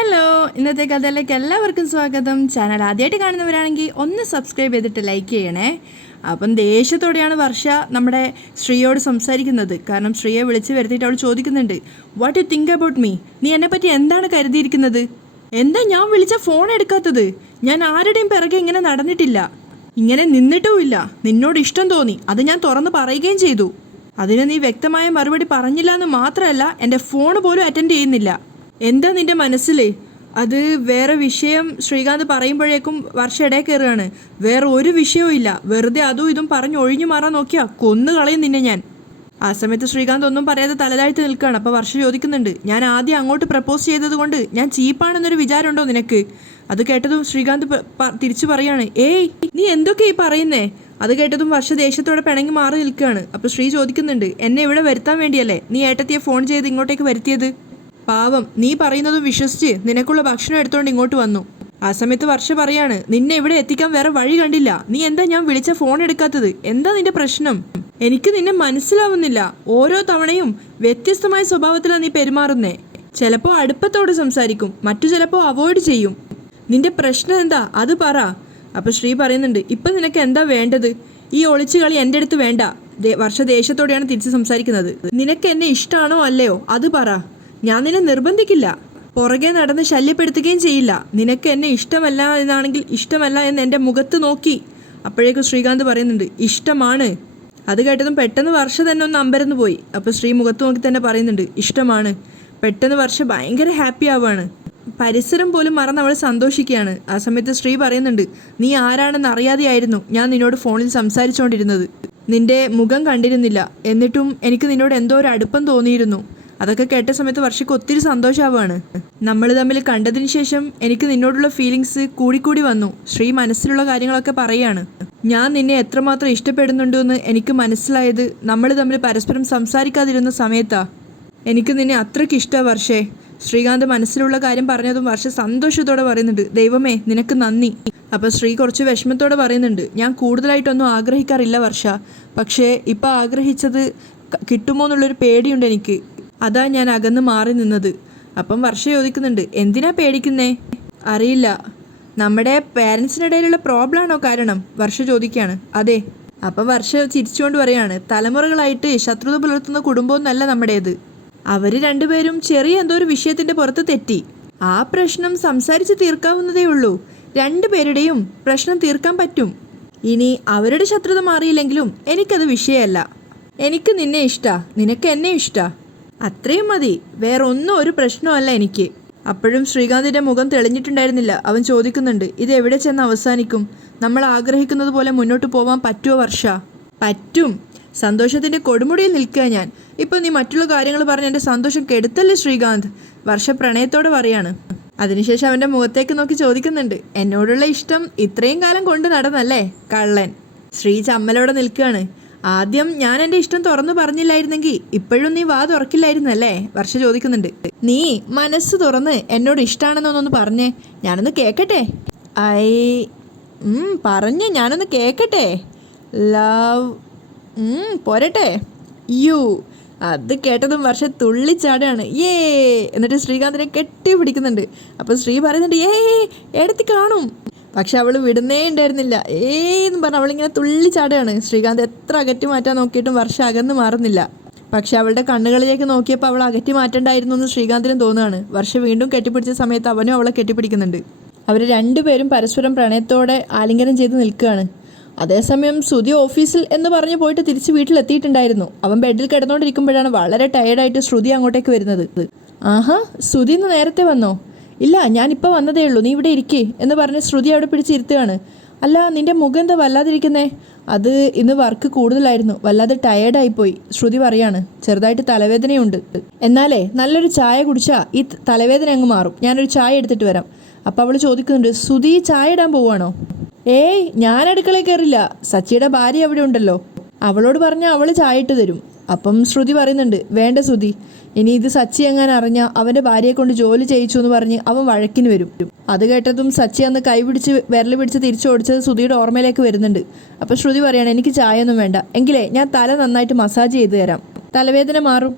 Hello, ഇന്നത്തെ കഥയിലേക്ക് എല്ലാവർക്കും സ്വാഗതം. ചാനൽ ആദ്യമായിട്ട് കാണുന്നവരാണെങ്കിൽ ഒന്ന് സബ്സ്ക്രൈബ് ചെയ്തിട്ട് ലൈക്ക് ചെയ്യണേ. അപ്പം ദേഷ്യത്തോടെയാണ് വർഷ നമ്മുടെ ശ്രീയോട് സംസാരിക്കുന്നത്. കാരണം ശ്രീയെ വിളിച്ച് വരുത്തിയിട്ട് അവൾ ചോദിക്കുന്നുണ്ട്, what you think about me? നീ എന്നെപ്പറ്റി എന്താണ് കരുതിയിരിക്കുന്നത്? എന്താ ഞാൻ വിളിച്ച ഫോൺ എടുക്കാത്തത്? ഞാൻ ആരുടെയും പിറകെ ഇങ്ങനെ നടന്നിട്ടില്ല, ഇങ്ങനെ നിന്നിട്ടുമില്ല. നിന്നോട് ഇഷ്ടം തോന്നി, അത് ഞാൻ തുറന്ന് പറയുകയും ചെയ്തു. അതിന് നീ വ്യക്തമായ മറുപടി പറഞ്ഞില്ല എന്ന് മാത്രമല്ല, എൻ്റെ ഫോൺ പോലും അറ്റൻഡ് ചെയ്യുന്നില്ല. എന്താ നിന്റെ മനസ്സിൽ? അത് വേറെ വിഷയം ശ്രീകാന്ത് പറയുമ്പോഴേക്കും വർഷ ഇടയിൽ കയറുകയാണ്. വേറെ ഒരു വിഷയവും ഇല്ല, വെറുതെ അതും ഇതും പറഞ്ഞ് ഒഴിഞ്ഞു മാറാൻ നോക്കിയാ കൊന്നു കളയും നിന്നെ ഞാൻ. ആ സമയത്ത് ശ്രീകാന്ത് ഒന്നും പറയാതെ തലതാഴ്ത്തി നിൽക്കുകയാണ്. അപ്പോൾ വർഷ ചോദിക്കുന്നുണ്ട്, ഞാൻ ആദ്യം അങ്ങോട്ട് പ്രപ്പോസ് ചെയ്തത് കൊണ്ട് ഞാൻ ചീപ്പാണെന്നൊരു വിചാരമുണ്ടോ നിനക്ക്? അത് കേട്ടതും ശ്രീകാന്ത് തിരിച്ചു പറയാണ്, ഏയ് നീ എന്തൊക്കെയാ ഈ പറയുന്നേ? അത് കേട്ടതും വർഷ ദേഷ്യത്തോടെ പിണങ്ങി മാറി നിൽക്കുകയാണ്. അപ്പോൾ ശ്രീ ചോദിക്കുന്നുണ്ട്, എന്നെ ഇവിടെ വരുത്താൻ വേണ്ടിയല്ലേ നീ ഏട്ടത്തിയെ ഫോൺ ചെയ്ത് ഇങ്ങോട്ടേക്ക് വരുത്തിയത്? പാവം, നീ പറയുന്നതും വിശ്വസിച്ച് നിനക്കുള്ള ഭക്ഷണം എടുത്തോണ്ട് ഇങ്ങോട്ട് വന്നു. ആ സമയത്ത് വർഷ പറയാണ്, നിന്നെ ഇവിടെ എത്തിക്കാൻ വേറെ വഴി കണ്ടില്ല. നീ എന്താ ഞാൻ വിളിച്ച ഫോൺ എടുക്കാത്തത്? എന്താ നിന്റെ പ്രശ്നം? എനിക്ക് നിന്നെ മനസ്സിലാവുന്നില്ല. ഓരോ തവണയും വ്യത്യസ്തമായ സ്വഭാവത്തിലാണ് നീ പെരുമാറുന്നേ. ചിലപ്പോൾ അടുപ്പത്തോട് സംസാരിക്കും, മറ്റു ചിലപ്പോൾ അവോയ്ഡ് ചെയ്യും. നിന്റെ പ്രശ്നം എന്താ അത് പറ. അപ്പൊ ശ്രീ പറയുന്നുണ്ട്, ഇപ്പൊ നിനക്ക് എന്താ വേണ്ടത്? ഈ ഒളിച്ചു കളി എൻ്റെ അടുത്ത് വേണ്ട. വർഷ ദേഷ്യത്തോടെയാണ് തിരിച്ച് സംസാരിക്കുന്നത്. നിനക്ക് എന്നെ ഇഷ്ടമാണോ അല്ലയോ അത് പറ. ഞാൻ നിന്നെ നിർബന്ധിക്കില്ല, പുറകെ നടന്ന് ശല്യപ്പെടുത്തുകയും ചെയ്യില്ല. നിനക്ക് എന്നെ ഇഷ്ടമല്ല എന്നാണെങ്കിൽ ഇഷ്ടമല്ല എന്ന് എൻ്റെ മുഖത്ത് നോക്കി. അപ്പോഴേക്കും ശ്രീകാന്ത് പറയുന്നുണ്ട്, ഇഷ്ടമാണ്. അത് കേട്ടതും പെട്ടെന്ന് വർഷ തന്നെ ഒന്ന് അമ്പരന്ന് പോയി. അപ്പോൾ ശ്രീ മുഖത്ത് നോക്കി തന്നെ പറയുന്നുണ്ട്, ഇഷ്ടമാണ്. പെട്ടെന്ന് വർഷ ഭയങ്കര ഹാപ്പി ആവുകയാണ്. പരിസരം പോലും മറന്ന് അവൾ സന്തോഷിക്കുകയാണ്. ആ സമയത്ത് ശ്രീ പറയുന്നുണ്ട്, നീ ആരാണെന്ന് അറിയാതെയായിരുന്നു ഞാൻ നിന്നോട് ഫോണിൽ സംസാരിച്ചുകൊണ്ടിരുന്നത്. നിന്റെ മുഖം കണ്ടിരുന്നില്ല, എന്നിട്ടും എനിക്ക് നിന്നോട് എന്തോ ഒരു അടുപ്പം തോന്നിയിരുന്നു. അതൊക്കെ കേട്ട സമയത്ത് വർഷയ്ക്ക് ഒത്തിരി സന്തോഷമാവുകയാണ്. നമ്മൾ തമ്മിൽ കണ്ടതിന് ശേഷം എനിക്ക് നിന്നോടുള്ള ഫീലിങ്സ് കൂടിക്കൂടി വന്നു. ശ്രീ മനസ്സിലുള്ള കാര്യങ്ങളൊക്കെ പറയാണ്. ഞാൻ നിന്നെ എത്രമാത്രം ഇഷ്ടപ്പെടുന്നുണ്ടെന്ന് എനിക്ക് മനസ്സിലായത് നമ്മൾ തമ്മിൽ പരസ്പരം സംസാരിക്കാതിരുന്ന സമയത്താ. എനിക്ക് നിന്നെ അത്രയ്ക്ക് ഇഷ്ടമാണ് വർഷേ. ശ്രീകാന്ത് മനസ്സിലുള്ള കാര്യം പറഞ്ഞതും വർഷ സന്തോഷത്തോടെ പറയുന്നുണ്ട്, ദൈവമേ നിനക്ക് നന്ദി. അപ്പോൾ ശ്രീ കുറച്ച് വിഷമത്തോടെ പറയുന്നുണ്ട്, ഞാൻ കൂടുതലായിട്ടൊന്നും ആഗ്രഹിക്കാറില്ല വർഷ, പക്ഷേ ഇപ്പം ആഗ്രഹിച്ചത് കിട്ടുമോ എന്നുള്ളൊരു പേടിയുണ്ട് എനിക്ക്. അതാ ഞാൻ അകന്ന് മാറി നിന്നത്. അപ്പം വർഷ ചോദിക്കുന്നുണ്ട്, എന്തിനാ പേടിക്കുന്നേ? അറിയില്ല, നമ്മുടെ പേരൻസിനിടയിലുള്ള പ്രോബ്ലം ആണോ കാരണം? വർഷ ചോദിക്കുകയാണ്. അതെ. അപ്പം വർഷ ചിരിച്ചുകൊണ്ട് പറയാണ്, തലമുറകളായിട്ട് ശത്രുത പുലർത്തുന്ന കുടുംബമൊന്നുമല്ല നമ്മുടേത്. അവർ രണ്ടുപേരും ചെറിയ എന്തോ ഒരു വിഷയത്തിൻ്റെ പുറത്ത് തെറ്റി. ആ പ്രശ്നം സംസാരിച്ച് തീർക്കാവുന്നതേ ഉള്ളൂ. രണ്ടുപേരുടെയും പ്രശ്നം തീർക്കാൻ പറ്റും. ഇനി അവരുടെ ശത്രുത മാറിയില്ലെങ്കിലും എനിക്കത് വിഷയമല്ല. എനിക്ക് നിന്നെ ഇഷ്ടാ, നിനക്ക് എന്നെ ഇഷ്ടാ, അത്രയും മതി. വേറെ ഒന്നും ഒരു പ്രശ്നമല്ല എനിക്ക്. അപ്പോഴും ശ്രീകാന്തിൻ്റെ മുഖം തെളിഞ്ഞിട്ടുണ്ടായിരുന്നില്ല. അവൻ ചോദിക്കുന്നുണ്ട്, ഇത് എവിടെ ചെന്ന് അവസാനിക്കും? നമ്മൾ ആഗ്രഹിക്കുന്നത് പോലെ മുന്നോട്ട് പോകാൻ പറ്റുമോ വർഷ? പറ്റും. സന്തോഷത്തിൻ്റെ കൊടുമുടിയിൽ നിൽക്കുക ഞാൻ. ഇപ്പം നീ മറ്റുള്ള കാര്യങ്ങൾ പറഞ്ഞ് എൻ്റെ സന്തോഷം കെടുത്തല്ലേ ശ്രീകാന്ത്? വർഷ പ്രണയത്തോടെ പറയാണ്. അതിനുശേഷം അവൻ്റെ മുഖത്തേക്ക് നോക്കി ചോദിക്കുന്നുണ്ട്, എന്നോടുള്ള ഇഷ്ടം ഇത്രയും കാലം കൊണ്ട് നടന്നല്ലേ കള്ളൻ? ശ്രീ ചമ്മലോടെ നിൽക്കുകയാണ്. ആദ്യം ഞാൻ എൻ്റെ ഇഷ്ടം തുറന്നു പറഞ്ഞില്ലായിരുന്നെങ്കിൽ ഇപ്പോഴും നീ വാ തുറക്കില്ലായിരുന്നല്ലേ? വർഷ ചോദിക്കുന്നുണ്ട്. നീ മനസ്സ് തുറന്ന് എന്നോട് ഇഷ്ടമാണെന്നൊന്നൊന്ന് പറഞ്ഞേ, ഞാനൊന്ന് കേൾക്കട്ടെ. പറഞ്ഞേ, ഞാനൊന്ന് കേൾക്കട്ടെ. ലവ് പോരട്ടെ? യു. അത് കേട്ടതും വർഷ തുള്ളിച്ചാടാണ്. ഏ എന്നിട്ട് ശ്രീകാന്തിനെ കെട്ടിപ്പിടിക്കുന്നുണ്ട്. അപ്പോൾ ശ്രീ പറയുന്നുണ്ട്, എടുത്തി കാണും. പക്ഷെ അവൾ വിടുന്നേ ഉണ്ടായിരുന്നില്ല. എന്ന് പറഞ്ഞ് അവളിങ്ങനെ തുള്ളിച്ചാടുകയാണ്. ശ്രീകാന്ത് എത്ര അകറ്റി മാറ്റാൻ നോക്കിയിട്ടും വർഷ അകന്ന് മാറുന്നില്ല. പക്ഷെ അവളുടെ കണ്ണുകളിലേക്ക് നോക്കിയപ്പോൾ അവൾ അകറ്റി മാറ്റേണ്ടായിരുന്നു എന്ന് ശ്രീകാന്തിനും തോന്നുകയാണ്. വർഷ വീണ്ടും കെട്ടിപ്പിടിച്ച സമയത്ത് അവനും അവളെ കെട്ടിപ്പിടിക്കുന്നുണ്ട്. അവർ രണ്ടുപേരും പരസ്പരം പ്രണയത്തോടെ ആലിംഗനം ചെയ്ത് നിൽക്കുകയാണ്. അതേസമയം സുധി ഓഫീസിൽ എന്ന് പറഞ്ഞ് പോയിട്ട് തിരിച്ച് വീട്ടിലെത്തിയിട്ടുണ്ടായിരുന്നു. അവൻ ബെഡിൽ കിടന്നുകൊണ്ടിരിക്കുമ്പോഴാണ് വളരെ ടയേർഡായിട്ട് ശ്രുതി അങ്ങോട്ടേക്ക് വരുന്നത്. ആഹാ, സുധി ഇന്ന് നേരത്തെ വന്നോ? ഇല്ല, ഞാനിപ്പോൾ വന്നതേ ഉള്ളൂ, നീ ഇവിടെ ഇരിക്കേ എന്ന് പറഞ്ഞ് ശ്രുതി അവിടെ പിടിച്ചിരുത്തുകയാണ്. അല്ല, നിന്റെ മുഖം എന്താ വല്ലാതിരിക്കുന്നേ? അത് ഇന്ന് വർക്ക് കൂടുതലായിരുന്നു, വല്ലാതെ ടയേർഡായിപ്പോയി. ശ്രുതി പറയാണ്. ചെറുതായിട്ട് തലവേദനയുണ്ട്. എന്നാലേ നല്ലൊരു ചായ കുടിച്ചാൽ ഈ തലവേദന അങ്ങ് മാറും. ഞാനൊരു ചായ എടുത്തിട്ട് വരാം. അപ്പോൾ അവൾ ചോദിക്കുന്നുണ്ട്, സുധി ചായ ഇടാൻ പോവാണോ? ഏയ്, ഞാൻ അടുക്കളയിൽ കയറില്ല. സച്ചിയുടെ ഭാര്യ അവിടെ ഉണ്ടല്ലോ, അവളോട് പറഞ്ഞാൽ അവൾ ചായ ഇട്ട് തരും. അപ്പം ശ്രുതി പറയുന്നുണ്ട്, വേണ്ട സുധി, ഇനി ഇത് സച്ചി എങ്ങാൻ അറിഞ്ഞാൽ അവൻ്റെ ഭാര്യയെ കൊണ്ട് ജോലി ചെയ്യിച്ചു എന്ന് പറഞ്ഞ് അവൻ വഴക്കിന് വരും. അത് കേട്ടതും സച്ചി അന്ന് കൈപിടിച്ച് വിരൽ പിടിച്ച് തിരിച്ചോടിച്ചത് ശ്രുതിയുടെ ഓർമ്മയിലേക്ക് വരുന്നുണ്ട്. അപ്പോൾ ശ്രുതി പറയാണ്, എനിക്ക് ചായ ഒന്നും വേണ്ട, എങ്കിലേ ഞാൻ തല നന്നായിട്ട് മസാജ് ചെയ്ത് തരാം, തലവേദന മാറും.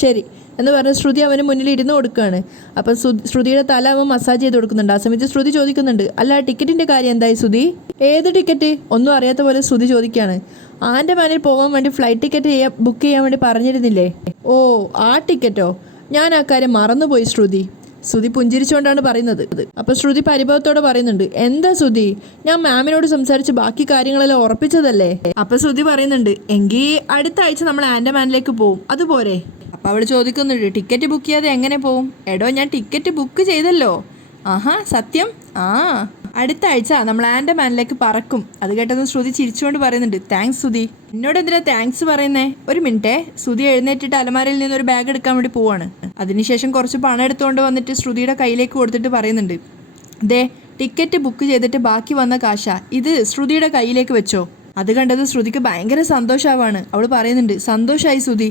ശരി. എന്ന് പറഞ്ഞ് ശ്രുതി അവന് മുന്നിൽ ഇരുന്ന് കൊടുക്കുകയാണ്. അപ്പം ശ്രുതിയുടെ തല അവൻ മസാജ് ചെയ്ത് കൊടുക്കുന്നുണ്ട്. ആ സമയത്ത് ശ്രുതി ചോദിക്കുന്നുണ്ട്, അല്ല ടിക്കറ്റിൻ്റെ കാര്യം എന്തായി ശ്രുതി? ഏത് ടിക്കറ്റ്? ഒന്നും അറിയാത്ത പോലെ ശ്രുതി ചോദിക്കുകയാണ്. ആൻഡമാനിൽ പോകാൻ വേണ്ടി ഫ്ലൈറ്റ് ടിക്കറ്റ് ബുക്ക് ചെയ്യാൻ വേണ്ടി പറഞ്ഞിരുന്നില്ലേ? ഓ, ആ ടിക്കറ്റോ? ഞാൻ ആ കാര്യം മറന്നുപോയി ശ്രുതി പുഞ്ചിരിച്ചുകൊണ്ടാണ് പറയുന്നത്. അപ്പോൾ ശ്രുതി പരിഭവത്തോടെ പറയുന്നുണ്ട്, എന്താ ശ്രുതി, ഞാൻ മാമിനോട് സംസാരിച്ച് ബാക്കി കാര്യങ്ങളെല്ലാം ഉറപ്പിച്ചതല്ലേ? അപ്പോൾ ശ്രുതി പറയുന്നുണ്ട്, എങ്കിൽ അടുത്ത ആഴ്ച നമ്മൾ ആൻഡമാനിലേക്ക് പോവും, അതുപോരെ? അപ്പോൾ അവൾ ചോദിക്കുന്നുണ്ട്, ടിക്കറ്റ് ബുക്ക് ചെയ്യാതെ എങ്ങനെ പോവും? എടോ, ഞാൻ ടിക്കറ്റ് ബുക്ക് ചെയ്തല്ലോ. ആഹാ, സത്യം? ആ, അടുത്ത ആഴ്ച നമ്മൾ ആൻഡമാനിലേക്ക് പറക്കും. അത് കേട്ടതും ശ്രുതി ചിരിച്ചുകൊണ്ട് പറയുന്നുണ്ട്, താങ്ക്സ് ശ്രുതി. എന്നോട് എന്തിനാ താങ്ക്സ് പറയുന്നേ? ഒരു മിനിറ്റേ. ശ്രുതി എഴുന്നേറ്റിട്ട് അലമാരയിൽ നിന്ന് ഒരു ബാഗ് എടുക്കാൻ വേണ്ടി പോവാണ്. അതിനുശേഷം കുറച്ച് പണം എടുത്തുകൊണ്ട് വന്നിട്ട് ശ്രുതിയുടെ കയ്യിലേക്ക് കൊടുത്തിട്ട് പറയുന്നുണ്ട്, ദേ, ടിക്കറ്റ് ബുക്ക് ചെയ്തിട്ട് ബാക്കി വന്ന കാശ ഇത് ശ്രുതിയുടെ കയ്യിലേക്ക് വെച്ചോ. അത് കണ്ടത് ശ്രുതിക്ക് ഭയങ്കര സന്തോഷമാവാണ്. അവൾ പറയുന്നുണ്ട്, സന്തോഷമായി ശ്രുതി,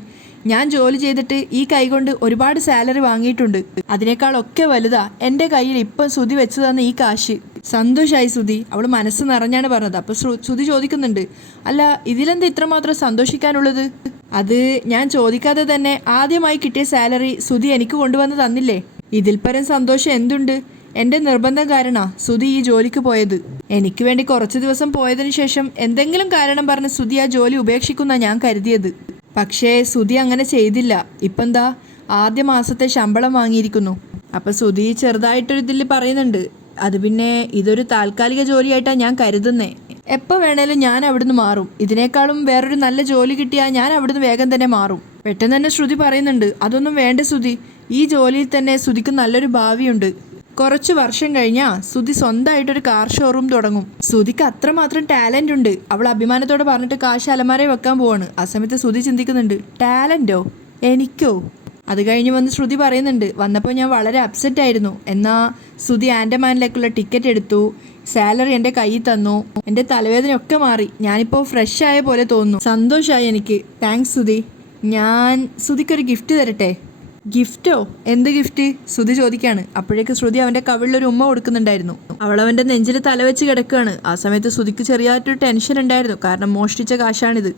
ഞാൻ ജോലി ചെയ്തിട്ട് ഈ കൈ കൊണ്ട് ഒരുപാട് സാലറി വാങ്ങിയിട്ടുണ്ട്. അതിനേക്കാളൊക്കെ വലുതാ എൻ്റെ കയ്യിൽ ഇപ്പം ശ്രുതി വെച്ച് തന്ന ഈ കാശ്. സന്തോഷമായി ശ്രുതി. അവൾ മനസ്സ് നിറഞ്ഞാണ് പറഞ്ഞത്. അപ്പോൾ ശ്രുതി ചോദിക്കുന്നുണ്ട്, അല്ല ഇതിലെന്താ ഇത്രമാത്രം സന്തോഷിക്കാനുള്ളത്? അത് ഞാൻ ചോദിക്കാതെ തന്നെ ആദ്യമായി കിട്ടിയ സാലറി ശ്രുതി എനിക്ക് കൊണ്ടുവന്ന് തന്നില്ലേ? ഇതിൽ പരം സന്തോഷം എന്തുണ്ട്? എൻ്റെ നിർബന്ധം കാരണാ ശ്രുതി ഈ ജോലിക്ക് പോയത്. എനിക്ക് വേണ്ടി കുറച്ച് ദിവസം പോയതിനു ശേഷം എന്തെങ്കിലും കാരണം പറഞ്ഞ് ശ്രുതി ആ ജോലി ഉപേക്ഷിക്കുന്ന ഞാൻ കരുതിയത്. പക്ഷേ ശ്രുതി അങ്ങനെ ചെയ്തില്ല. ഇപ്പം എന്താ ആദ്യ മാസത്തെ ശമ്പളം വാങ്ങിയിരിക്കുന്നു. അപ്പം ശ്രുതി ചെറുതായിട്ടൊരു ഇതിൽ പറയുന്നുണ്ട്, അത് പിന്നെ ഇതൊരു താൽക്കാലിക ജോലിയായിട്ടാണ് ഞാൻ കരുതുന്നേ. എപ്പോൾ വേണേലും ഞാൻ അവിടുന്ന് മാറും. ഇതിനേക്കാളും വേറൊരു നല്ല ജോലി കിട്ടിയാൽ ഞാൻ അവിടുന്ന് വേഗം തന്നെ മാറും. പെട്ടെന്ന് തന്നെ ശ്രുതി പറയുന്നുണ്ട്, അതൊന്നും വേണ്ട ശ്രുതി, ഈ ജോലിയിൽ തന്നെ ശ്രുതിക്ക് നല്ലൊരു ഭാവിയുണ്ട്. കുറച്ച് വർഷം കഴിഞ്ഞാൽ ശ്രുതി സ്വന്തമായിട്ടൊരു കാർ ഷോറൂം തുടങ്ങും. ശ്രുതിക്ക് അത്രമാത്രം ടാലൻ്റ് ഉണ്ട്. അവൾ അഭിമാനത്തോടെ പറഞ്ഞിട്ട് കാശ് അലമാരയിൽ വെക്കാൻ പോവാണ്. ആ സമയത്ത് ശ്രുതി ചിന്തിക്കുന്നുണ്ട്, ടാലൻറ്റോ? എനിക്കോ? അത് കഴിഞ്ഞ് വന്ന് ശ്രുതി പറയുന്നുണ്ട്, വന്നപ്പോൾ ഞാൻ വളരെ അപ്സെറ്റ് ആയിരുന്നു. എന്നാൽ ശ്രുതി ആൻഡമാനിലേക്കുള്ള ടിക്കറ്റ് എടുത്തു, സാലറി എൻ്റെ കയ്യിൽ തന്നു, എൻ്റെ തലവേദനയൊക്കെ മാറി, ഞാനിപ്പോൾ ഫ്രഷ് ആയ പോലെ തോന്നുന്നു. സന്തോഷമായി എനിക്ക്. താങ്ക്സ് ശ്രുതി. ഞാൻ ശ്രുതിക്കൊരു ഗിഫ്റ്റ് തരട്ടെ? ഗിഫ്റ്റോ? എന്ത് ഗിഫ്റ്റ്? ശ്രുതി ചോദിക്കുകയാണ്. അപ്പോഴേക്ക് ശ്രുതി അവൻ്റെ കവിളിലൊരു ഉമ്മ കൊടുക്കുന്നുണ്ടായിരുന്നു. അവളവൻ്റെ നെഞ്ചിൽ തലവെച്ച് കിടക്കുകയാണ്. ആ സമയത്ത് ശ്രുതിക്ക് ചെറിയായിട്ടൊരു ടെൻഷൻ ഉണ്ടായിരുന്നു. കാരണം മോഷ്ടിച്ച കാശാണിത്.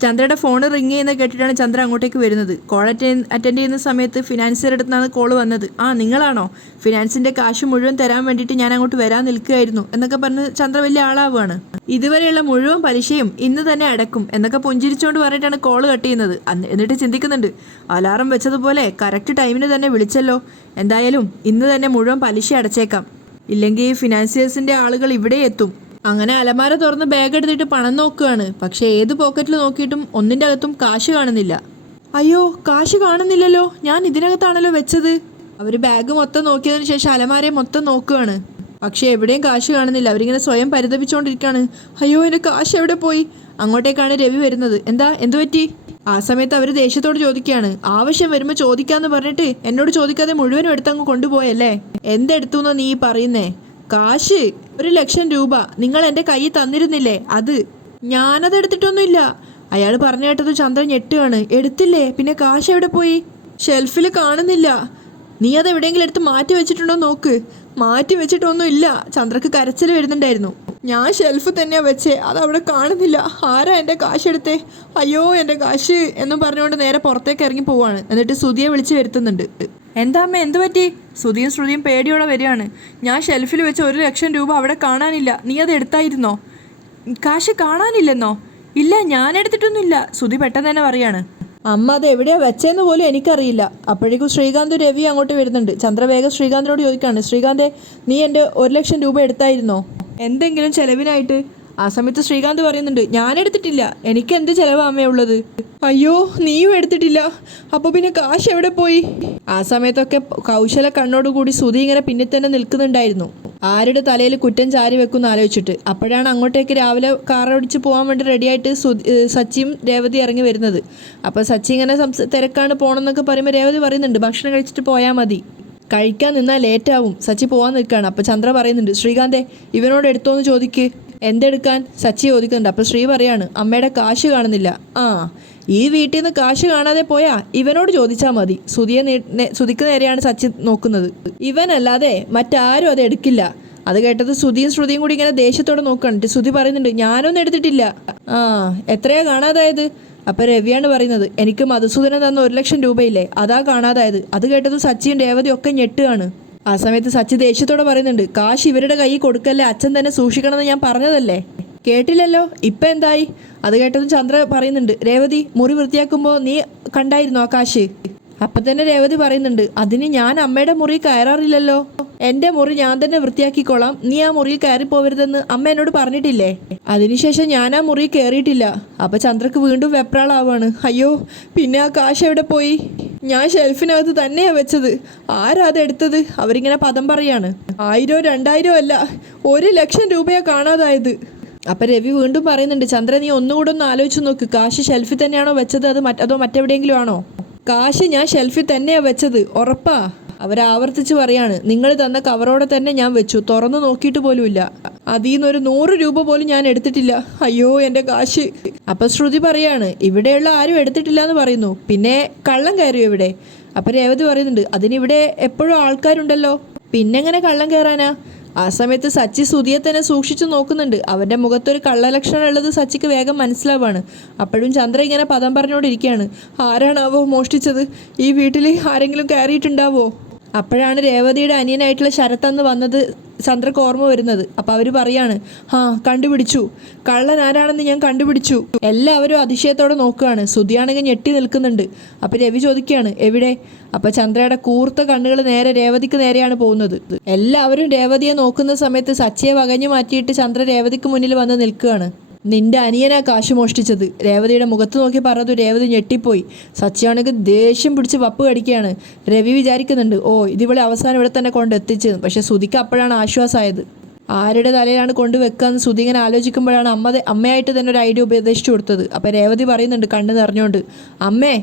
ചന്ദ്രയുടെ ഫോൺ റിങ് ചെയ്യുന്നത് കേട്ടിട്ടാണ് ചന്ദ്ര അങ്ങോട്ടേക്ക് വരുന്നത്. കോൾ അറ്റൻഡ് ചെയ്യുന്ന സമയത്ത് ഫിനാൻസിയർ അടുത്താണ് കോൾ വന്നത്. ആ, നിങ്ങളാണോ? ഫിനാൻസിൻ്റെ കാശ് മുഴുവൻ തരാൻ വേണ്ടിയിട്ട് ഞാൻ അങ്ങോട്ട് വരാൻ നിൽക്കുകയായിരുന്നു എന്നൊക്കെ പറഞ്ഞ് ചന്ദ്ര വലിയ ആളാവുകയാണ്. ഇതുവരെയുള്ള മുഴുവൻ പലിശയും ഇന്ന് തന്നെ അടക്കും എന്നൊക്കെ പുഞ്ചിരിച്ചുകൊണ്ട് പറഞ്ഞിട്ടാണ് കോൾ കട്ട് ചെയ്യുന്നത്. എന്നിട്ട് ചിന്തിക്കുന്നുണ്ട്, അലാറം വെച്ചതുപോലെ കറക്റ്റ് ടൈമിന് തന്നെ വിളിച്ചല്ലോ. എന്തായാലും ഇന്ന് തന്നെ മുഴുവൻ പലിശ അടച്ചേക്കാം, ഇല്ലെങ്കിൽ ഫിനാൻസിയേഴ്സിൻ്റെ ആളുകൾ ഇവിടെ എത്തും. അങ്ങനെ അലമാര തുറന്ന് ബാഗ് എടുത്തിട്ട് പണം നോക്കുകയാണ്. പക്ഷേ ഏത് പോക്കറ്റിൽ നോക്കിയിട്ടും ഒന്നിൻ്റെ അകത്തും കാശ് കാണുന്നില്ല. അയ്യോ, കാശ് കാണുന്നില്ലല്ലോ, ഞാൻ ഇതിനകത്താണല്ലോ വെച്ചത്. അവർ ബാഗ് മൊത്തം നോക്കിയതിന് ശേഷം അലമാരയെ മൊത്തം നോക്കുകയാണ്. പക്ഷേ എവിടെയും കാശ് കാണുന്നില്ല. അവരിങ്ങനെ സ്വയം പരിതപിച്ചുകൊണ്ടിരിക്കുകയാണ്. അയ്യോ, എൻ്റെ കാശ് എവിടെ പോയി? അങ്ങോട്ടേക്കാണ് രവി വരുന്നത്. എന്തു പറ്റി? ആ സമയത്ത് അവർ ദേഷ്യത്തോട് ചോദിക്കുകയാണ്, ആവശ്യം വരുമ്പോൾ ചോദിക്കാന്ന് പറഞ്ഞിട്ട് എന്നോട് ചോദിക്കാതെ മുഴുവനും എടുത്തങ്ങ് കൊണ്ടുപോയല്ലേ? എന്തെടുത്തു എന്നാ നീ പറയുന്നേ? കാശ് 1,00,000 രൂപ നിങ്ങൾ എൻ്റെ കയ്യിൽ തന്നിരുന്നില്ലേ? അത് ഞാനത് എടുത്തിട്ടൊന്നുമില്ല. അയാൾ പറഞ്ഞു കേട്ടത് ചന്ദ്രൻ ഞെട്ടുകയാണ്. എടുത്തില്ലേ? പിന്നെ കാശ് എവിടെ പോയി? ഷെൽഫിൽ കാണുന്നില്ല. നീ അത് എവിടെയെങ്കിലും എടുത്ത് മാറ്റി വെച്ചിട്ടുണ്ടോ നോക്ക്. മാറ്റി വെച്ചിട്ടൊന്നും ഇല്ല. ചന്ദ്രക്ക് കരച്ചിൽ വരുന്നുണ്ടായിരുന്നു. ഞാൻ ഷെൽഫ് തന്നെയാണ് വെച്ചേ, അത് അവിടെ കാണുന്നില്ല. ആരാ എൻ്റെ കാശ് എടുത്തേ? അയ്യോ, എൻ്റെ കാശ് എന്നും പറഞ്ഞുകൊണ്ട് നേരെ പുറത്തേക്ക് ഇറങ്ങി പോവാണ്. എന്നിട്ട് ശ്രുതിയെ വിളിച്ച് വരുത്തുന്നുണ്ട്. എന്താ അമ്മ, എന്ത് പറ്റി? ശ്രുതിയും പേടിയോടെ വരികയാണ്. ഞാൻ ഷെൽഫിൽ വെച്ച 1,00,000 രൂപ അവിടെ കാണാനില്ല. നീ അത് എടുത്തായിരുന്നോ? കാശ് കാണാനില്ലെന്നോ? ഇല്ല, ഞാൻ എടുത്തിട്ടൊന്നുമില്ല. ശ്രുതി പെട്ടെന്ന് തന്നെ പറയാണ്. അമ്മ അത് എവിടെയാ വെച്ചതെന്ന് പോലും എനിക്കറിയില്ല. അപ്പോഴേക്കും ശ്രീകാന്ത് രവി അങ്ങോട്ട് വരുന്നുണ്ട്. ചന്ദ്ര വേഗം ശ്രീകാന്തിനോട് ചോദിക്കുകയാണ്, ശ്രീകാന്തെ, നീ എൻ്റെ 1,00,000 രൂപ എടുത്തായിരുന്നോ എന്തെങ്കിലും ചെലവിനായിട്ട്? ആ സമയത്ത് ശ്രീകാന്ത് പറയുന്നുണ്ട്, ഞാൻ എടുത്തിട്ടില്ല. എനിക്ക് എന്ത് ചെലവാ അമ്മേ ഉള്ളത്? അയ്യോ, നീയും എടുത്തിട്ടില്ല. അപ്പോൾ പിന്നെ കാശ് എവിടെ പോയി? ആ സമയത്തൊക്കെ കൗശല കണ്ണോടുകൂടി ശ്രുതി ഇങ്ങനെ പിന്നിൽ തന്നെ നിൽക്കുന്നുണ്ടായിരുന്നു. ആരുടെ തലയിൽ കുറ്റം ചാരി വെക്കുമെന്ന് ആലോചിച്ചിട്ട്. അപ്പോഴാണ് അങ്ങോട്ടേക്ക് രാവിലെ കാറോടിച്ച് പോകാൻ വേണ്ടി റെഡിയായിട്ട് സച്ചിയും രേവതി ഇറങ്ങി വരുന്നത്. അപ്പോൾ സച്ചി ഇങ്ങനെ തിരക്കാണ് പോകണമെന്നൊക്കെ പറയുമ്പോൾ രേവതി പറയുന്നുണ്ട്, ഭക്ഷണം കഴിച്ചിട്ട് പോയാൽ മതി, കഴിക്കാൻ നിന്നാൽ ലേറ്റാവും. സച്ചി പോകാൻ നിൽക്കുകയാണ്. അപ്പോൾ ചന്ദ്ര പറയുന്നുണ്ട്, ശ്രീകാന്തെ, ഇവനോട് എടുത്തോന്ന് ചോദിക്ക്. എന്തെടുക്കാൻ? സച്ചി ചോദിക്കുന്നുണ്ട്. അപ്പോൾ ശ്രീ പറയാണ്, അമ്മയുടെ കാശ് കാണുന്നില്ല. ആ, ഈ വീട്ടിൽ നിന്ന് കാശ് കാണാതെ പോയാ ഇവനോട് ചോദിച്ചാൽ മതി. ശ്രുതിക്ക് നേരെയാണ് സച്ചി നോക്കുന്നത്. ഇവനല്ലാതെ മറ്റാരും അത് എടുക്കില്ല. അത് കേട്ടത് ശ്രുതിയും കൂടി ഇങ്ങനെ ദേഷ്യത്തോടെ നോക്കുകയാണ്. ശ്രുതി പറയുന്നുണ്ട്, ഞാനൊന്നും എടുത്തിട്ടില്ല. ആ, എത്രയാ കാണാതായത്? അപ്പം രവിയാണ് പറയുന്നത്, എനിക്ക് മധുസൂദനൻ തന്ന 1,00,000 രൂപയില്ലേ, അതാ കാണാതായത്. അത് കേട്ടതും സച്ചിയും രേവതിയും ഒക്കെ ഞെട്ടുകയാണ്. ആ സമയത്ത് സച്ചി ദേഷ്യത്തോടെ പറയുന്നുണ്ട്, കാശ് ഇവരുടെ കയ്യിൽ കൊടുക്കല്ലേ, അച്ഛൻ തന്നെ സൂക്ഷിക്കണമെന്ന് ഞാൻ പറഞ്ഞതല്ലേ, കേട്ടില്ലല്ലോ, ഇപ്പം എന്തായി? അത് കേട്ടതും ചന്ദ്ര പറയുന്നുണ്ട്, രേവതി മുറി വൃത്തിയാക്കുമ്പോൾ നീ കണ്ടായിരുന്നോ ആ കാശ്? അപ്പം തന്നെ രേവതി പറയുന്നുണ്ട്, അതിന് ഞാൻ അമ്മയുടെ മുറി കയറാറില്ലല്ലോ, എൻ്റെ മുറി ഞാൻ തന്നെ വൃത്തിയാക്കിക്കോളാം, നീ ആ മുറിയിൽ കയറി പോവരുതെന്ന് അമ്മ എന്നോട് പറഞ്ഞിട്ടില്ലേ? അതിനുശേഷം ഞാൻ ആ മുറിയിൽ കയറിയിട്ടില്ല. അപ്പം ചന്ദ്രക്ക് വീണ്ടും വെപ്രാളാവാണ്. അയ്യോ, പിന്നെ ആ കാശ് എവിടെ പോയി? ഞാൻ ഷെൽഫിനകത്ത് തന്നെയാണ് വെച്ചത്, ആരാ അത് എടുത്തത്? അവരിങ്ങനെ പദം പറയാണ്. 1000 2000 അല്ല, 1,00,000 രൂപയാണ് കാണാതായത്. അപ്പം രവി വീണ്ടും പറയുന്നുണ്ട്, ചന്ദ്ര നീ ഒന്നുകൂടെ ഒന്ന് ആലോചിച്ച് നോക്ക്, കാശ് ഷെൽഫിൽ തന്നെയാണോ വെച്ചത് അതോ മറ്റെവിടെയെങ്കിലും ആണോ? കാശ് ഞാൻ ഷെൽഫിൽ തന്നെയാണ് വെച്ചത്, ഉറപ്പാ. അവരാവർത്തിച്ച് പറയാണ്, നിങ്ങൾ തന്ന കവറോടെ തന്നെ ഞാൻ വെച്ചു, തുറന്നു നോക്കിയിട്ട് പോലുമില്ല, അതിൽ നിന്നൊരു 100 രൂപ പോലും ഞാൻ എടുത്തിട്ടില്ല, അയ്യോ എൻ്റെ കാശ്. അപ്പം ശ്രുതി പറയാണ്, ഇവിടെയുള്ള ആരും എടുത്തിട്ടില്ല എന്ന് പറയുന്നു, പിന്നെ കള്ളം കയറിയോ ഇവിടെ? അപ്പം രേവതി പറയുന്നുണ്ട്, അതിനിവിടെ എപ്പോഴും ആൾക്കാരുണ്ടല്ലോ, പിന്നെങ്ങനെ കള്ളം കയറാനാ? ആ സമയത്ത് സച്ചി സുധിയെ തന്നെ സൂക്ഷിച്ചു നോക്കുന്നുണ്ട്. അവൻ്റെ മുഖത്തൊരു കള്ളലക്ഷണം ഉള്ളത് സച്ചിക്ക് വേഗം മനസ്സിലാവാണ്. അപ്പോഴും ചന്ദ്ര ഇങ്ങനെ പദം പറഞ്ഞുകൊണ്ടിരിക്കുകയാണ്, ആരാണാവോ മോഷ്ടിച്ചത്? ഈ വീട്ടിൽ ആരെങ്കിലും കയറിയിട്ടുണ്ടാവോ? അപ്പോഴാണ് രേവതിയുടെ അനിയനായിട്ടുള്ള ശരത്തന്ന് വന്നത് ചന്ദ്രക്ക് ഓർമ്മ വരുന്നത്. അപ്പോൾ അവർ പറയാണ്, കണ്ടുപിടിച്ചു, കള്ളൻ ആരാണെന്ന് ഞാൻ കണ്ടുപിടിച്ചു. എല്ലാവരും അതിശയത്തോടെ നോക്കുകയാണ്. സുധിയാണെങ്കിൽ ഞെട്ടി നിൽക്കുന്നുണ്ട്. അപ്പോൾ രവി ചോദിക്കുകയാണ്, എവിടെ? അപ്പോൾ ചന്ദ്രയുടെ കൂർത്ത കണ്ണുകൾ നേരെ രേവതിക്ക് നേരെയാണ് പോകുന്നത്. എല്ലാവരും രേവതിയെ നോക്കുന്ന സമയത്ത് സച്ചിയെ വകഞ്ഞു മാറ്റിയിട്ട് ചന്ദ്ര രേവതിക്ക് മുന്നിൽ വന്ന് നിൽക്കുകയാണ്. നിന്റെ അനിയനാ കാശ് മോഷ്ടിച്ചത്, രേവതിയുടെ മുഖത്ത് നോക്കി പറഞ്ഞത് രേവതി ഞെട്ടിപ്പോയി. സച്ചിയാണെങ്കിൽ ദേഷ്യം പിടിച്ച് വപ്പ് കടിക്കുകയാണ്. രവി വിചാരിക്കുന്നുണ്ട്, ഇതിവളെ അവസാനം ഇവിടെ തന്നെ കൊണ്ടെത്തിച്ചത്. പക്ഷെ സുധിക്ക് അപ്പോഴാണ് ആശ്വാസമായത്. ആരുടെ തലയിലാണ് കൊണ്ടുവെക്കാന്ന് സുധി ഇങ്ങനെ ആലോചിക്കുമ്പോഴാണ് അമ്മയായിട്ട് തന്നെ ഒരു ഐഡിയ ഉപദേശിച്ചു കൊടുത്തത്. അപ്പം രേവതി പറയുന്നുണ്ട് കണ്ണ് നിറഞ്ഞുകൊണ്ട്, അമ്മേ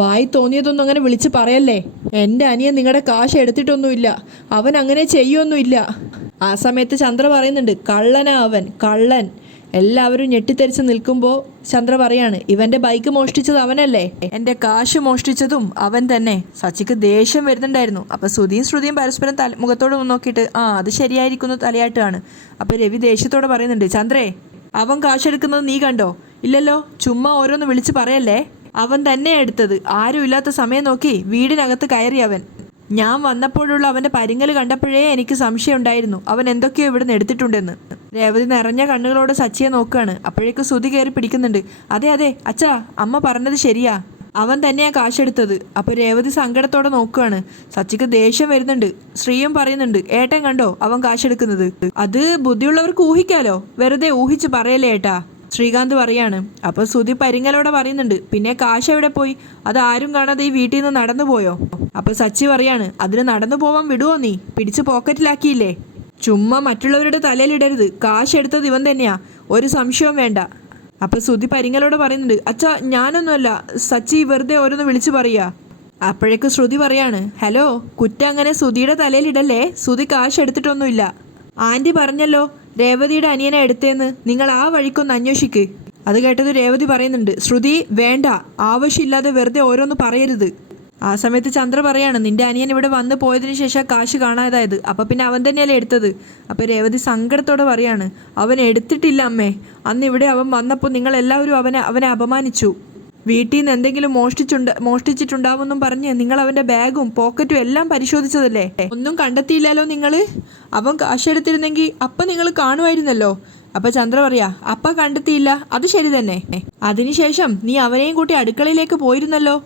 വായി തോന്നിയതൊന്നും അങ്ങനെ വിളിച്ച് പറയല്ലേ, എൻ്റെ അനിയൻ നിങ്ങളുടെ കാശ് എടുത്തിട്ടൊന്നുമില്ല, അവൻ അങ്ങനെ ചെയ്യൊന്നുമില്ല. ആ സമയത്ത് ചന്ദ്ര പറയുന്നുണ്ട്, കള്ളനാ അവൻ, കള്ളൻ. എല്ലാവരും ഞെട്ടിത്തെറിച്ച് നിൽക്കുമ്പോൾ ചന്ദ്ര പറയാണ്, ഇവൻ്റെ ബൈക്ക് മോഷ്ടിച്ചത് അവനല്ലേ, എൻ്റെ കാശ് മോഷ്ടിച്ചതും അവൻ തന്നെ. സച്ചിക്ക് ദേഷ്യം വരുന്നുണ്ടായിരുന്നു. അപ്പോൾ സുധിയും ശ്രുതിയും പരസ്പരം മുഖത്തോട് നോക്കിയിട്ട് അത് ശരിയായിരിക്കുന്നു തലയാട്ടാണ്. അപ്പോൾ രവി ദേഷ്യത്തോടെ പറയുന്നുണ്ട്, ചന്ദ്രേ അവൻ കാശെടുക്കുന്നത് നീ കണ്ടോ? ഇല്ലല്ലോ, ചുമ്മാ ഓരോന്ന് വിളിച്ച് പറയല്ലേ, അവൻ തന്നെ എടുത്തത്. ആരും ഇല്ലാത്ത സമയം നോക്കി വീടിനകത്ത് കയറി അവൻ. ഞാൻ വന്നപ്പോഴുള്ള അവൻ്റെ പരിങ്ങൽ കണ്ടപ്പോഴേ എനിക്ക് സംശയം ഉണ്ടായിരുന്നു, അവൻ എന്തൊക്കെയോ ഇവിടുന്ന് എടുത്തിട്ടുണ്ടെന്ന്. രേവതി നിറഞ്ഞ കണ്ണുകളോട് സച്ചിയെ നോക്കുകയാണ്. അപ്പോഴേക്കും സുധി കയറി പിടിക്കുന്നുണ്ട്, അതെ അതെ അച്ഛാ, അമ്മ പറഞ്ഞത് ശരിയാ, അവൻ തന്നെയാ കാശെടുത്തത്. അപ്പോൾ രേവതി സങ്കടത്തോടെ നോക്കുകയാണ്. സച്ചിക്ക് ദേഷ്യം വരുന്നുണ്ട്. ശ്രീയും പറയുന്നുണ്ട്, ഏട്ടൻ കണ്ടോ അവൻ കാശെടുക്കുന്നത്? അത് ബുദ്ധിയുള്ളവർക്ക് ഊഹിക്കാലോ, വെറുതെ ഊഹിച്ച് പറയല്ലേ ഏട്ടാ, ശ്രീകാന്ത് പറയാണ്. അപ്പോൾ സുധി പരിങ്ങലോടെ പറയുന്നുണ്ട്, പിന്നെ കാശ് എവിടെ പോയി? അത് ആരും കാണാതെ ഈ വീട്ടിൽ നിന്ന് നടന്നു പോയോ? അപ്പോൾ സച്ചി പറയാണ്, അതിന് നടന്നു പോവാൻ വിടുവോ നീ? പിടിച്ച് പോക്കറ്റിലാക്കിയില്ലേ? ചുമ്മാ മറ്റുള്ളവരുടെ തലയിലിടരുത്, കാശ് എടുത്തത് ഇവൻ തന്നെയാ, ഒരു സംശയവും വേണ്ട. അപ്പോൾ സുധി പരിങ്ങലോട് പറയുന്നുണ്ട്, അച്ഛാ ഞാനൊന്നുമല്ല, സച്ചി വെറുതെ ഓരോന്ന് വിളിച്ചു പറയാ. അപ്പോഴേക്കും ശ്രുതി പറയാണ്, ഹലോ, കുറ്റം അങ്ങനെ സുധിയുടെ തലയിലിടല്ലേ, സുധി കാശ് എടുത്തിട്ടൊന്നുമില്ല. ആൻറ്റി പറഞ്ഞല്ലോ രേവതിയുടെ അനിയനെ എടുത്തേന്ന്, നിങ്ങൾ ആ വഴിക്കൊന്ന് അന്വേഷിക്ക്. അത് കേട്ടത് രേവതി പറയുന്നുണ്ട്, ശ്രുതി വേണ്ട, ആവശ്യമില്ലാതെ വെറുതെ ഓരോന്ന് പറയരുത്. ആ സമയത്ത് ചന്ദ്ര പറയാണ്, നിന്റെ അനിയൻ ഇവിടെ വന്ന് പോയതിന് ശേഷം കാശ് കാണാതായത്, അപ്പം പിന്നെ അവൻ തന്നെയല്ലേ എടുത്തത്? അപ്പോൾ രേവതി സങ്കടത്തോടെ പറയാണ്, അവൻ എടുത്തിട്ടില്ല അമ്മേ, അന്ന് ഇവിടെ അവൻ വന്നപ്പോൾ നിങ്ങളെല്ലാവരും അവനെ അപമാനിച്ചു. വീട്ടിൽ നിന്ന് എന്തെങ്കിലും മോഷ്ടിച്ചിട്ടുണ്ടാവുമെന്നും പറഞ്ഞ് നിങ്ങൾ അവൻ്റെ ബാഗും പോക്കറ്റും എല്ലാം പരിശോധിച്ചതല്ലേ, ഒന്നും കണ്ടെത്തിയില്ലല്ലോ നിങ്ങൾ? അവൻ കാശെടുത്തിരുന്നെങ്കിൽ അപ്പം നിങ്ങൾ കാണുമായിരുന്നല്ലോ. അപ്പം ചന്ദ്ര പറയാ, അപ്പ കണ്ടെത്തിയില്ല, അത് ശരി തന്നെ. അതിനുശേഷം നീ അവനെയും കൂട്ടി അടുക്കളയിലേക്ക് പോയിരുന്നല്ലോ,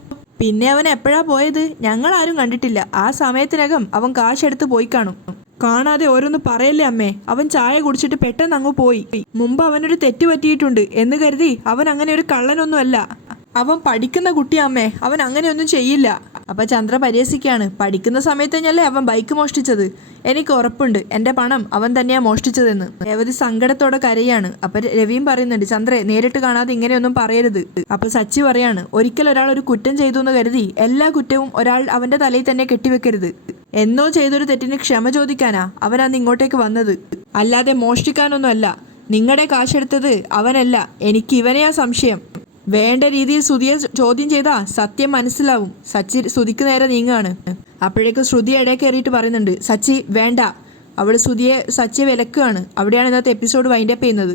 പിന്നെ അവൻ എപ്പോഴാ പോയത്? ഞങ്ങളാരും കണ്ടിട്ടില്ല. ആ സമയത്തിനകം അവൻ കാശെടുത്ത് പോയി കാണും. കാണാതെ ഓരോന്ന് പറയല്ലേ അമ്മേ, അവൻ ചായ കുടിച്ചിട്ട് പെട്ടെന്ന് അങ്ങ് പോയി. മുമ്പ് അവനൊരു തെറ്റ് പറ്റിയിട്ടുണ്ട് എന്ന് കരുതി അവൻ അങ്ങനെ ഒരു കള്ളനൊന്നുമല്ല, അവൻ പഠിക്കുന്ന കുട്ടിയമ്മേ, അവൻ അങ്ങനെയൊന്നും ചെയ്യില്ല. അപ്പം ചന്ദ്ര പരിഹസിക്കുകയാണ്, പഠിക്കുന്ന സമയത്ത് തന്നെയല്ലേ അവൻ ബൈക്ക് മോഷ്ടിച്ചത്, എനിക്ക് ഉറപ്പുണ്ട് എൻ്റെ പണം അവൻ തന്നെയാണ് മോഷ്ടിച്ചതെന്ന്. രേവതി സങ്കടത്തോടെ കരയാണ്. അപ്പം രവിയും പറയുന്നുണ്ട്, ചന്ദ്രേ നേരിട്ട് കാണാതെ ഇങ്ങനെയൊന്നും പറയരുത്. അപ്പം സച്ചി പറയാണ്, ഒരിക്കൽ ഒരാൾ ഒരു കുറ്റം ചെയ്തു എന്ന് കരുതി എല്ലാ കുറ്റവും ഒരാൾ അവൻ്റെ തലയിൽ തന്നെ കെട്ടിവെക്കരുത്. എന്നോ ചെയ്തൊരു തെറ്റിന് ക്ഷമ ചോദിക്കാനാ അവൻ അന്ന് ഇങ്ങോട്ടേക്ക് വന്നത്, അല്ലാതെ മോഷ്ടിക്കാനൊന്നുമല്ല. നിങ്ങളുടെ കാശെടുത്തത് അവനല്ല, എനിക്ക് ഇവനെയാ സംശയം. വേണ്ട രീതിയിൽ ശ്രുതിയെ ചോദ്യം ചെയ്താ സത്യം മനസ്സിലാവും. സച്ചി ശ്രുതിക്ക് നേരെ നീങ്ങുകയാണ്. അപ്പോഴേക്കും ശ്രുതി ഇടയിൽ കയറിയിട്ട് പറയുന്നുണ്ട്, സച്ചി വേണ്ട. അവൾ സച്ചിയെ വിലക്കുകയാണ്. അവിടെയാണ് ഇന്നത്തെ എപ്പിസോഡ് വൈൻഡപ്പ് ചെയ്യുന്നത്.